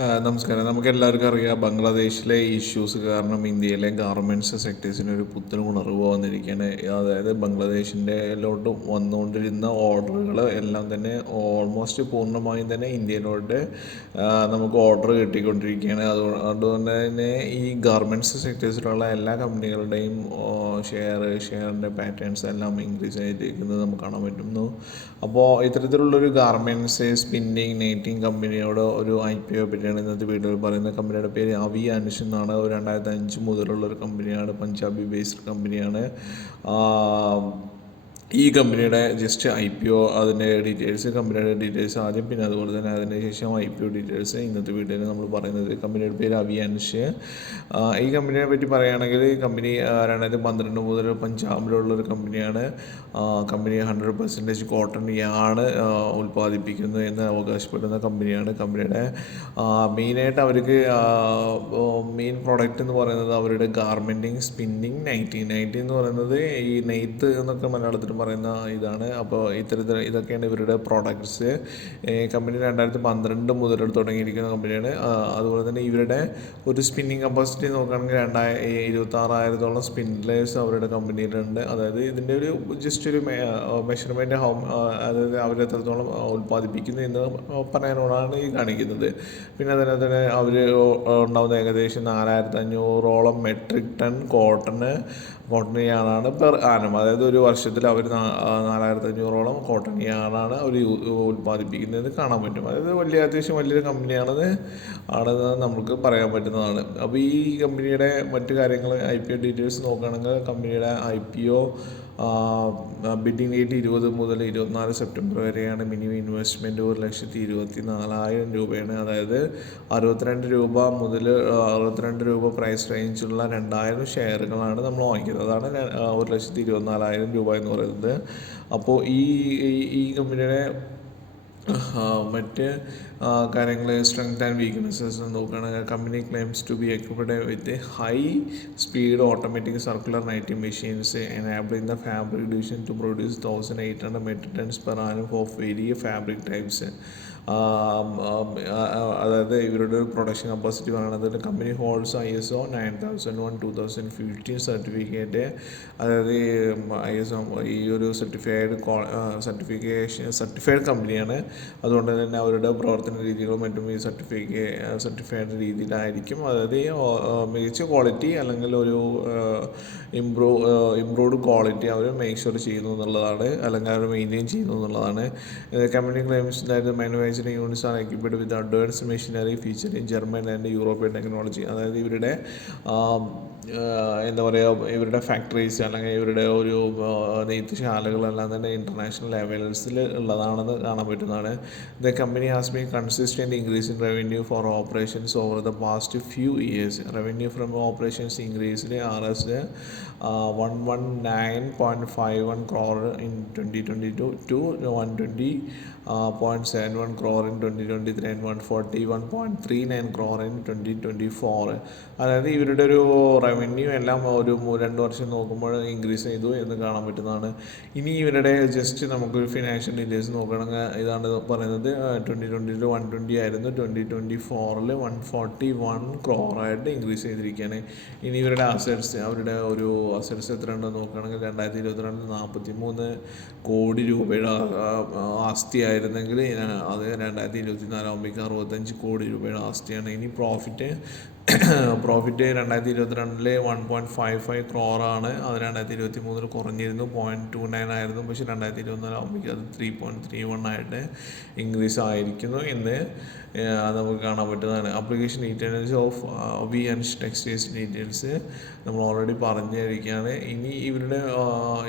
നമസ്കാരം. നമുക്കെല്ലാവർക്കും അറിയാം ബംഗ്ലാദേശിലെ ഇഷ്യൂസ് കാരണം ഇന്ത്യയിലെ ഗാർമെൻറ്റ്സ് സെക്ടേഴ്സിന് ഒരു പുത്തൻ ഉണർവ് വന്നിരിക്കുകയാണ്. അതായത് ബംഗ്ലാദേശിൻ്റെലോട്ട് വന്നുകൊണ്ടിരുന്ന ഓർഡറുകൾ എല്ലാം തന്നെ ഓൾമോസ്റ്റ് പൂർണ്ണമായും തന്നെ ഇന്ത്യയിലോട്ട് നമുക്ക് ഓർഡർ കിട്ടിക്കൊണ്ടിരിക്കുകയാണ്. അതുകൊണ്ട് തന്നെ ഈ ഗാർമെൻറ്റ്സ് സെക്ടേഴ്സിലുള്ള എല്ലാ കമ്പനികളുടെയും ഷെയറിൻ്റെ പാറ്റേൺസ് എല്ലാം ഇൻക്രീസ് ആയിട്ടിരിക്കുന്നത് നമുക്ക് കാണാൻ പറ്റുന്നു. അപ്പോൾ ഇത്തരത്തിലുള്ളൊരു ഗാർമെൻറ്റ്സ് സ്പിന്നിങ് നെയ്റ്റിങ് കമ്പനിയോട് ഒരു IPO പറ്റിയാണ് ഇന്നത്തെ വീഡിയോയിൽ പറയുന്നത്. കമ്പനിയുടെ പേര് അവി അനുഷ് എന്നാണ്. 2005 മുതലുള്ളൊരു കമ്പനിയാണ്. പഞ്ചാബി ബേസ്ഡ് കമ്പനിയാണ്. ഈ കമ്പനിയുടെ ജസ്റ്റ് IPO അതിൻ്റെ ഡീറ്റെയിൽസ്, കമ്പനിയുടെ ഡീറ്റെയിൽസ് ആദ്യം, പിന്നെ അതുപോലെ തന്നെ അതിന് ശേഷം IPO ഡീറ്റെയിൽസ് ഇന്നത്തെ വീഡിയോയിൽ നമ്മൾ പറയുന്നത്. കമ്പനിയുടെ പേര് അവി അനുഷ്. ഈ കമ്പനിയെ പറ്റി പറയുകയാണെങ്കിൽ ഈ കമ്പനി 2012 മുതൽ പഞ്ചാബിലുള്ളൊരു കമ്പനിയാണ്. കമ്പനി 100% കോട്ടൺ യാണ് ഉൽപ്പാദിപ്പിക്കുന്നത് എന്ന് അവകാശപ്പെടുന്ന കമ്പനിയാണ്. കമ്പനിയുടെ മെയിനായിട്ട് അവർക്ക് മെയിൻ പ്രോഡക്റ്റ് എന്ന് പറയുന്നത് അവരുടെ ഗാർമെൻറ്റിങ്, സ്പിന്നിങ്, നൈറ്റി എന്ന് പറയുന്നത് ഈ നെയ്ത്ത് എന്നൊക്കെ മലയാളത്തിൽ പറയുന്ന ഇതാണ്. അപ്പോൾ ഇതൊക്കെയാണ് ഇവരുടെ പ്രോഡക്ട്സ്. കമ്പനി 2012 മുതൽ തുടങ്ങിയിരിക്കുന്ന കമ്പനിയാണ്. അതുപോലെ തന്നെ ഇവരുടെ ഒരു സ്പിന്നിങ് കപ്പാസിറ്റി നോക്കുകയാണെങ്കിൽ 26,000 സ്പിന്നേഴ്സ് അവരുടെ കമ്പനിയിലുണ്ട്. അതായത് ഇതിൻ്റെ ഒരു ജസ്റ്റ് ഒരു മെഷർമെൻറ്റ് അതായത് അവരെത്രത്തോളം ഉൽപ്പാദിപ്പിക്കുന്നു എന്ന് പറയാനോടാണ് ഈ കാണിക്കുന്നത്. പിന്നെ അതിനകത്ത് തന്നെ അവർ ഉണ്ടാകുന്ന ഏകദേശം 4,500 മെട്രിക് ടൺ കോട്ടൺ യാർഡാണ് പെർ ആനം. അതായത് ഒരു വർഷത്തിൽ അവർ 4,500 കോട്ടൺ യാർഡാണ് അവർ ഉൽപ്പാദിപ്പിക്കുന്നത് കാണാൻ പറ്റും. അതായത് അത്യാവശ്യം വലിയൊരു കമ്പനിയാണെന്ന് നമുക്ക് പറയാൻ പറ്റുന്നതാണ്. അപ്പോൾ ഈ കമ്പനിയുടെ മറ്റു കാര്യങ്ങൾ IPO ഡീറ്റെയിൽസ് നോക്കുകയാണെങ്കിൽ കമ്പനിയുടെ IPO ബിഡിംഗ് ഡേറ്റ് 20 മുതൽ 24 സെപ്റ്റംബർ വരെയാണ്. മിനിമം ഇൻവെസ്റ്റ്മെൻറ്റ് 1,24,000 രൂപയാണ്. അതായത് 62 രൂപ മുതൽ 62 രൂപ പ്രൈസ് റേഞ്ചുള്ള 2,000 ഷെയറുകളാണ് നമ്മൾ വാങ്ങിക്കുന്നത്. അതാണ് 1,24,000 രൂപ എന്ന് പറയുന്നത്. അപ്പോൾ ഈ കമ്പനിയുടെ മറ്റ് കാര്യങ്ങൾ സ്ട്രെങ്ത് ആൻഡ് വീക്ക്നെസ്സസ് നോക്കുകയാണെങ്കിൽ കമ്പനി claims to be equipped with high speed automatic circular knitting machines enabling the fabric division to produce 1,800 metric tons per annum of various fabric types. അതായത് ഇവരുടെ ഒരു പ്രൊഡക്ഷൻ കപ്പാസിറ്റി പറയുന്നത് കമ്പനി ഹോൾഡ്സ് ISO 9001 2015 സർട്ടിഫിക്കറ്റ്. അതായത് ISO ഈ ഒരു certified കമ്പനിയാണ്. അതുകൊണ്ട് തന്നെ അവരുടെ പ്രവർത്തന രീതികളും മറ്റും ഈ സർട്ടിഫൈഡ് രീതിയിലായിരിക്കും. അതായത് മികച്ച ക്വാളിറ്റി അല്ലെങ്കിൽ ഒരു ഇംപ്രൂവ്ഡ് ക്വാളിറ്റി അവർ മേക്ക് ഷുവർ ചെയ്യുന്നു എന്നുള്ളതാണ്, അല്ലെങ്കിൽ അവർ മെയിൻറ്റെയിൻ ചെയ്യുന്നു എന്നുള്ളതാണ്. Company claims that manufacturing units are equipped with advanced machinery featuring German and European technology. അതായത് ഇവരുടെ എന്താ പറയുക, ഇവരുടെ ഫാക്ടറീസ് അല്ലെങ്കിൽ ഇവരുടെ ഒരു നെയ്ത്തുശാലകളെല്ലാം തന്നെ ഇൻ്റർനാഷണൽ ലെവൽസിൽ ഉള്ളതാണെന്ന് കാണാൻ പറ്റുന്നതാണ്. The company has been consistent increase in revenue for operations over the past few years. Revenue from operations increased RS 119.51 crore in 2022 to 120.71 crore in 2023 and 141.39 crore in 2024. അതായത് ഇവരുടെ ഒരു റവന്യൂ എല്ലാം ഒരു 2 വർഷം നോക്കുമ്പോൾ ഇൻക്രീസ് ചെയ്തു എന്ന് കാണാൻ പറ്റുന്നതാണ്. ഇനി ഇവരുടെ ജസ്റ്റ് നമുക്കൊരു ഫിനാൻഷ്യൽ ഡീറ്റെയിൽസ് നോക്കുകയാണെങ്കിൽ ഇതാണ് പറയുന്നത്. 2022 120 ആയിരുന്നു, 2024 141 crore ഇൻക്രീസ് ചെയ്തിരിക്കുകയാണ്. ഇനി ഇവരുടെ അവരുടെ ഒരു അസറ്റ്സ് എത്ര ഉണ്ടെന്ന് നോക്കുകയാണെങ്കിൽ 2022 43 കോടി രൂപയുടെ ആസ്തി ആയിരുന്നെങ്കിൽ അത് 2024 ആകുമ്പോഴേക്കും 65 കോടി രൂപയുടെ ആസ്തിയാണ്. ഇനി പ്രോഫിറ്റ് 2022 1.55 crore. അത് 2023 കുറഞ്ഞിരുന്നു, 0.29 ആയിരുന്നു. പക്ഷേ 2024 ആകുമ്പോഴേക്കും അത് 3.31 ആയിട്ട് ഇൻക്രീസ് ആയിരിക്കുന്നു എന്ന് നമുക്ക് കാണാൻ പറ്റുന്നതാണ്. Application details of V and textiles details നമ്മൾ ഓൾറെഡി പറഞ്ഞിരിക്കുകയാണ്. ഇനി ഇവരുടെ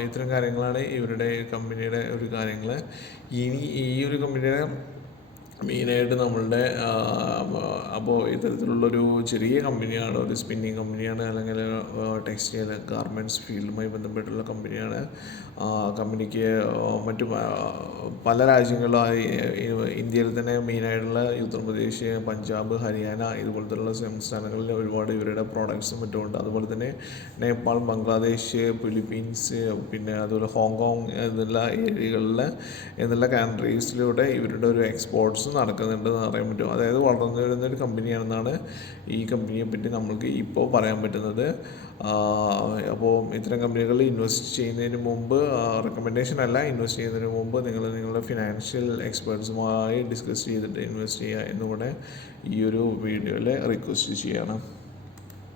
ഇത്തരം കാര്യങ്ങളാണ് ഇവരുടെ കമ്പനിയുടെ ഒരു കാര്യങ്ങൾ. ഇനി ഈ ഒരു കമ്പനിയുടെ മെയിനായിട്ട് നമ്മളുടെ അപ്പോൾ ഇത്തരത്തിലുള്ളൊരു ചെറിയ കമ്പനിയാണ്, ഒരു സ്പിന്നിങ് കമ്പനിയാണ്, അല്ലെങ്കിൽ ടെക്സ്റ്റൈൽ ഗാർമെൻറ്റ്സ് ഫീൽഡുമായി ബന്ധപ്പെട്ടുള്ള കമ്പനിയാണ്. കമ്പനിക്ക് മറ്റു പല രാജ്യങ്ങളിലായി ഇന്ത്യയിൽ തന്നെ മെയിനായിട്ടുള്ള ഉത്തർപ്രദേശ്, പഞ്ചാബ്, ഹരിയാന ഇതുപോലത്തുള്ള സംസ്ഥാനങ്ങളിൽ ഒരുപാട് ഇവരുടെ പ്രോഡക്ട്സും മറ്റുമുണ്ട്. അതുപോലെ തന്നെ നേപ്പാൾ, ബംഗ്ലാദേശ്, ഫിലിപ്പീൻസ്, പിന്നെ അതുപോലെ ഹോങ്കോങ് എന്നുള്ള ഏരിയകളിൽ എന്നുള്ള കൺട്രീസിലൂടെ ഇവരുടെ ഒരു എക്സ്പോർട്ട്സും പ്രോസസ്സ് നടക്കുന്നുണ്ടെന്ന് അറിയാൻ പറ്റും. അതായത് വളർന്നു വരുന്നൊരു കമ്പനിയാണെന്നാണ് ഈ കമ്പനിയെ പറ്റി നമ്മൾക്ക് ഇപ്പോൾ പറയാൻ പറ്റുന്നത്. അപ്പോൾ ഇത്തരം കമ്പനികളിൽ ഇൻവെസ്റ്റ് ചെയ്യുന്നതിന് മുമ്പ്, റെക്കമെൻഡേഷൻ അല്ല, ഇൻവെസ്റ്റ് ചെയ്യുന്നതിന് മുമ്പ് നിങ്ങൾ നിങ്ങളുടെ ഫിനാൻഷ്യൽ എക്സ്പേർട്സുമായി ഡിസ്കസ് ചെയ്തിട്ട് ഇൻവെസ്റ്റ് ചെയ്യുക എന്നുകൂടെ ഈ ഒരു വീഡിയോയിൽ റിക്വസ്റ്റ് ചെയ്യണം.